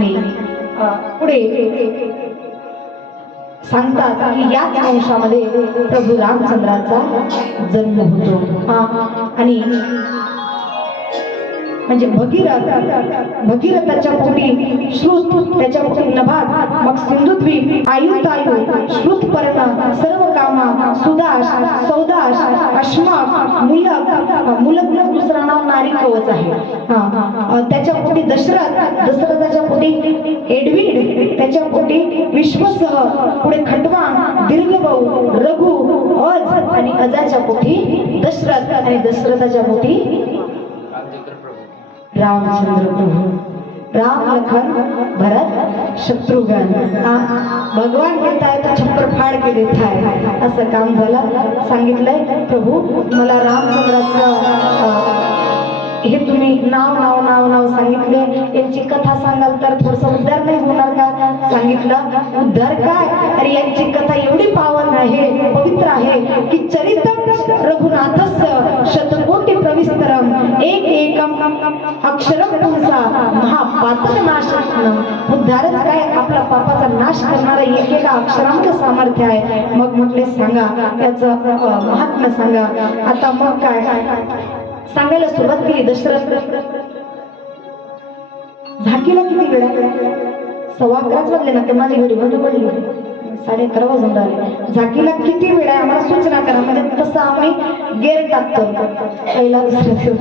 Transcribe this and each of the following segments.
आणि पुढे सांगतात की याच अंशामध्ये प्रभू रामचंद्राचा जन्म होतो. आणि म्हणजे भगीरथ भगीरथाच्या पोटी श्रुत त्याच्या पोटी नभाग मग सिंधुद्वीप आयु श्रुत पर्ण सर्व कामा सुदाश सौदाश अश्मक मुलक मुलक दुसरा नाव नारी कवच आहे त्याच्या पोटी दशरथ दशरथाच्या पोटी एडविड त्याच्या पोटी विश्वसह पुढे खटवा दीर्घभाऊ रघु अज आणि अजाच्या पोटी दशरथ आणि दशरथाच्या पोटी रामचंद्र प्रभू. राम लखन भरत शत्रुघ्न. भगवान देत आहे तो छप्पर फाड के देत आहे असं काम झालं. सांगितलंय प्रभू मला रामचंद्राचं हे तुम्ही नाव नाव नाव नाव सांगितले. यांची कथा सांगाल तर थोडस उद्धार नाही होणार का? सांगितलं उद्धार काय? अरे यांची कथा एवढी पावन आहे पवित्र आहे की चरित्र रघुनाथस्य शतकोटी प्रविस्तरम. एक एकम अक्षरम पुंसा महापातक नाश उद्धारच काय? आपला पापाचा नाश करणारा एक एका अक्षरांचं सामर्थ्य आहे. मग म्हटले सांगा याचं महात्म्य सांगा. आता मग काय? सांगायला सुरुवात केली दशरथ. झाकीला किती वेळा सव्वा अकराच वाजले ना ते माझी घडी बंद पडली. साडे अकरा वाजून राहिले. झाकीला किती वेळा आहे? आम्हाला सूचना करा. म्हणजे तसं आम्ही गेर टाकतो. पहिला दुसऱ्या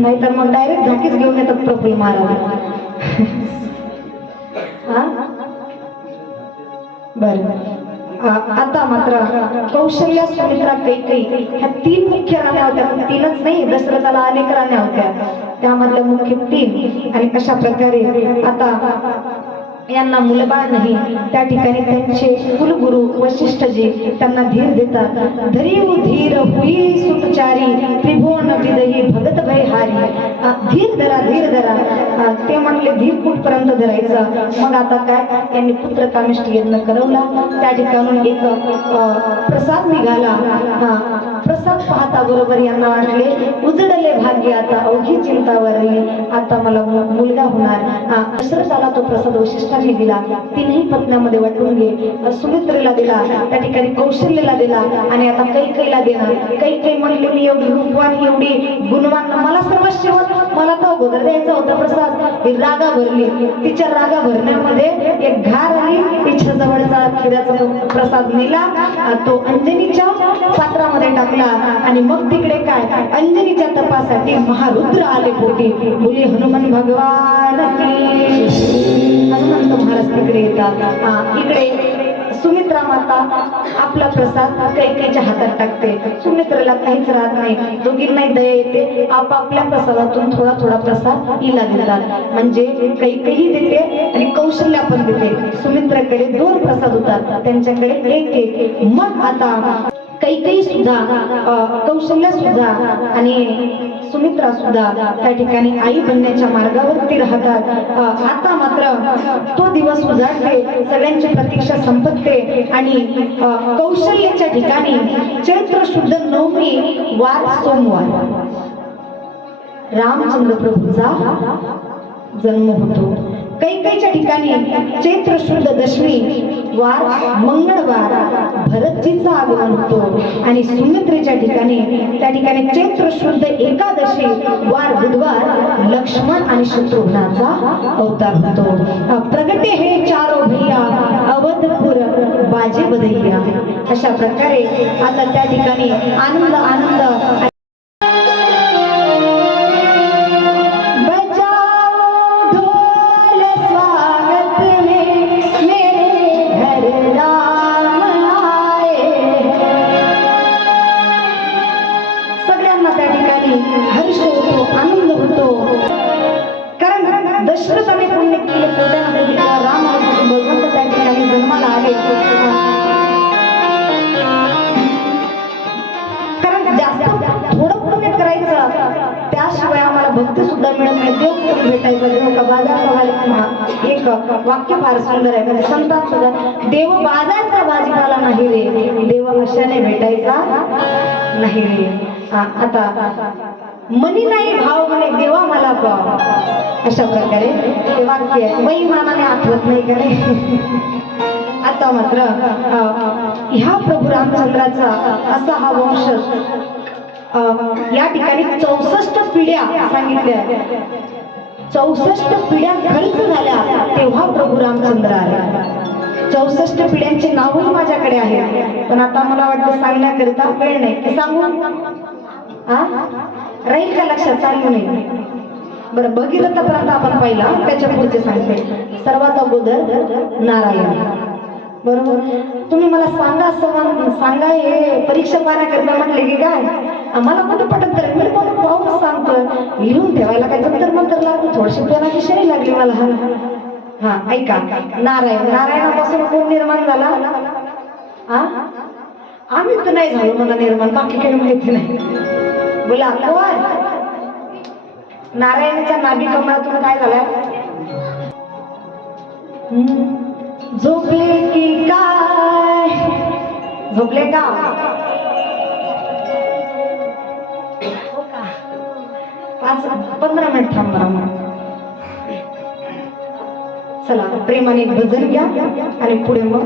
नाहीतर मग डायरेक्ट झाकीच घेऊन येतात प्रफुल महाराज. हा? बरं. आता मात्र कौशल्य सुमित्रा कैकई ह्या तीन मुख्य राण्या होत्या पण तीनच नाही दशरथाला अनेक राण्या होत्या. त्यामधल्या मुख्य तीन आणि अशा प्रकारे आता यांना मुलबाळ नाही. त्या ठिकाणी त्यांचे कुलगुरु वशिष्ठजी त्यांना धीर देतात. धरीव धीर हुई सुतचारी त्रिभुवन विदही भगत भयहारी हारी धीर धरा धीर धरा. ते म्हणले धीर कुठपर्यंत धरायचं? मग आता काय? यांनी पुत्र कामिष्ट यज्ञ करवला. त्या ठिकाणून एक प्रसाद निघाला. प्रसाद पाहता बरोबर यांना वाटले उजडले भाग्य आता अवघी चिंतावरली आता मला मुलगा होणार. हा, दशरथाला तो प्रसाद वशिष्ठाने दिला. तिन्ही पत्न्यामध्ये वाटून घे. सुमित्रेला दिला. त्या ठिकाणी कौशल्यला दिला. आणि आता कैकईला देणार. कैकई म्हणले मी एवढी रूपवान एवढी गुणवान मला सर्व मला तर अगोदर द्यायचा होता प्रसाद. ही रागा भरली. तिच्या रागा भरण्यामध्ये एक घार आली. तिच्या जवळचा खिऱ्याचा प्रसाद नेला तो अंजनीच्या पात्रामध्ये टाकला. लागला. आणि मग तिकडे काय? अंजनीच्या तपासाठी महारुद्र आले पोटी. बोले हनुमान भगवान हनुमंत महाराज तिकडे येतात. इकडे सुमित्रा माता आपला प्रसाद कैकेच्या हातात टाकते. सुमित्राला काहीच राहत नाही. दोघींनाही दया येते. आपापल्या प्रसादातून थोडा थोडा प्रसाद हिला देतात. म्हणजे कैकेही देते आणि कौशल्या पण देते. सुमित्राकडे दोन प्रसाद होतात. त्यांच्याकडे एक एक. मग आता कैकई सुद्धा कौशल्य सुद्धा आणि सुमित्रा सुद्धा त्या ठिकाणी आई बनण्याच्या मार्गावरती राहतात. आता मात्र तो दिवस उजाडते सगळ्यांची प्रतीक्षा संपत्ते आणि कौशल्याच्या ठिकाणी चैत्र शुद्ध नवमी वार सोमवार. रामचंद्र प्रभूचा जन्म होतो. कैकेच्या ठिकाणी चैत्र शुद्ध दशमी वार मंगळवार भरतजीचा आगमन होतो. आणि सुमित्रेच्या ठिकाणी त्या ठिकाणी चैत्र शुद्ध एकादशी वार बुधवार लक्ष्मण आणि शत्रुघ्नाचा अवतार होतो. प्रगटे हे चारो भैया अवधपुर बाजे बदैया अशा प्रकारे आता त्या ठिकाणी आनंद आनंद दशरथाने पुण्य केले पोट्यामध्ये राम भगवंत त्या ठिकाणी जन्माला आले. कारण जास्त थोडं पुण्य करायचं त्याशिवाय आम्हाला भक्ती सुद्धा मिळत नाही. देव पण देव का बाजारचा एक वाक्य फार सुंदर आहे. म्हणजे संतात सुद्धा देव बाजारचा भाजीपाला नाही रे. देव कशाने भेटायचा नाही रे. आता मनी नाही भाव म्हणे देवा मला भाव. अशा प्रकारे ते वाक्य आहे वैमानाने आठवत नाही का आता मात्र ह्या प्रभू रामचंद्राचा असा हा वंश या ठिकाणी चौसष्ट पिढ्या सांगितल्या. चौसष्ट पिढ्या खर्च झाल्या तेव्हा प्रभू रामचंद्र आले. चौसष्ट पिढ्यांची नावही माझ्याकडे आहेत. पण आता मला वाटतं सांगण्याकरिता वेळ नाही. सांगू? हा राहील का लक्षात चालू नये बरं प्रांत आपण पाहिला त्याच्या पुढचे सांगते. सर्वात अगोदर नारायण. बरोबर? तुम्ही मला सांगा असं सांगा हे परीक्षा पाहण्याकरिता म्हटले की काय? आम्हाला कुठं पटत तर मी पण पाहून सांगतो लिहून ठेवायला काय जंतर मंतर लागतो. थोडीशी पेनाची शरी लागली मला. हा ऐका. नारायण. नारायणापासून कोण निर्माण झाला? हा आम्ही तर नाही झालो मला निर्माण. बाकी काही माहिती नाही. बोला कोण? नारायणाच्या नाभी कमळातून काय झालं? झोपले की काय? झोपले का? हो पाच पंधरा मिनिट थांबा. मग. चला प्रेमाने भजन घ्या आणि पुढे मग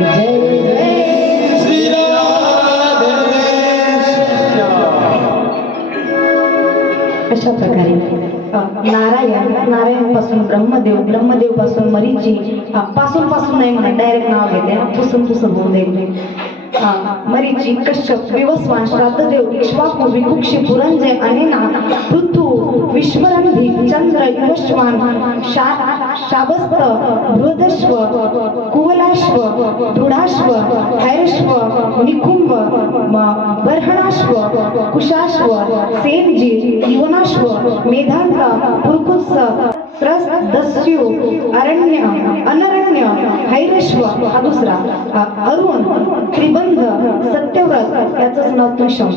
अशा प्रकारे नारायण नारायणपासून ब्रह्मदेव ब्रह्मदेवपासून मरीची पासून पासून नाही म्हणा डायरेक्ट नाव घेते. पुसून पुसून होऊन जाईल. मरीची कश्यप विवस्वान श्राद्धदेव इक्ष्वाकू विकुक्षी पुरंजय अनेना पृथू विश्वरंधी चंद्र युवश्वान शा शाबस्त बृहदश्व कुवलाश्व दृढाश्व हैरश्व निकुंभ बर्हणाश्व कुशाश्व सेनजी युवनाश्व मेधांत पुरकुत्स दस्यु अरण्य अनरण्य हैरश्व हा दुसरा. अरुण त्रिबंध सत्यव्रत याचंच नाव तुषम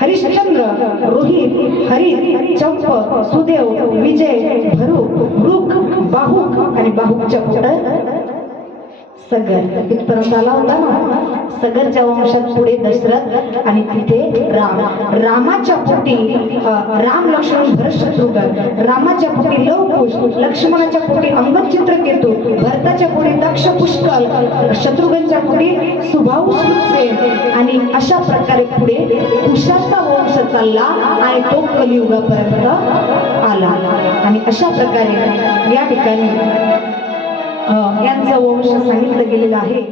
हरिश्चंद्र रोहित हरित चंप सुदेव विजय भरू वृक बाहुक आणि बाहुकच्या पुढं सगर इथपर्यंत आला होता ना? सगरच्या वंशात पुढे दशरथ आणि तिथे राम. रामाच्या पोटी राम लक्ष्मण भरत शत्रुघ्न. रामाच्या पोटी लवकुश लक्ष्मणाच्या पोटी अंगद चित्रकेतू भरताच्या पोटी दक्ष पुष्कल शत्रुघ्नच्या पुढे सुभाऊ आणि अशा प्रकारे पुढे कुशाचा वंश चालला आणि तो कलियुगापर्यंत आला. आणि अशा प्रकारे या ठिकाणी यांचं वंश सांगितलं गेलेलं आहे.